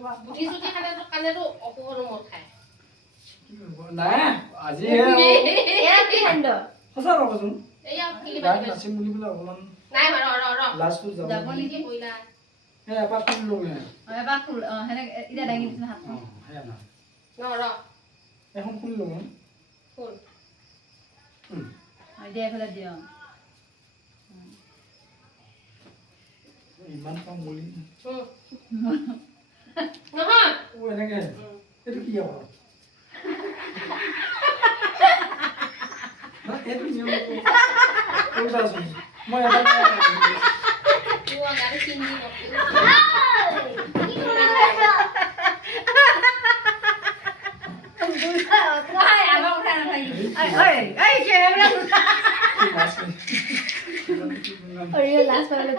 বুটি চুটি খালেতো অসুখৰ মত খায় নাই আজি এয়া কি কাণ্ড সঁচা ৰ'বচোন এয়া খেলি গাত নাচিম বুলি পেলাই অকণমান নাই ৰ লাজটো যাব নেকি কইলা এবাৰ ফুল লওঁ এবাৰ ফুল হেনে এতিয়া দাঙি দিছ হাত সেয়া না ৰ এখন ফুল লওঁ ফুল এতিয়া এইফালে দিওঁ ইমান কম বুলি নহয় এনেকে এইটো কি হ'ব এইটো নিয়ম কৈছাচোন মই এটা গাড়ী চিন্দি লাষ্ট পালে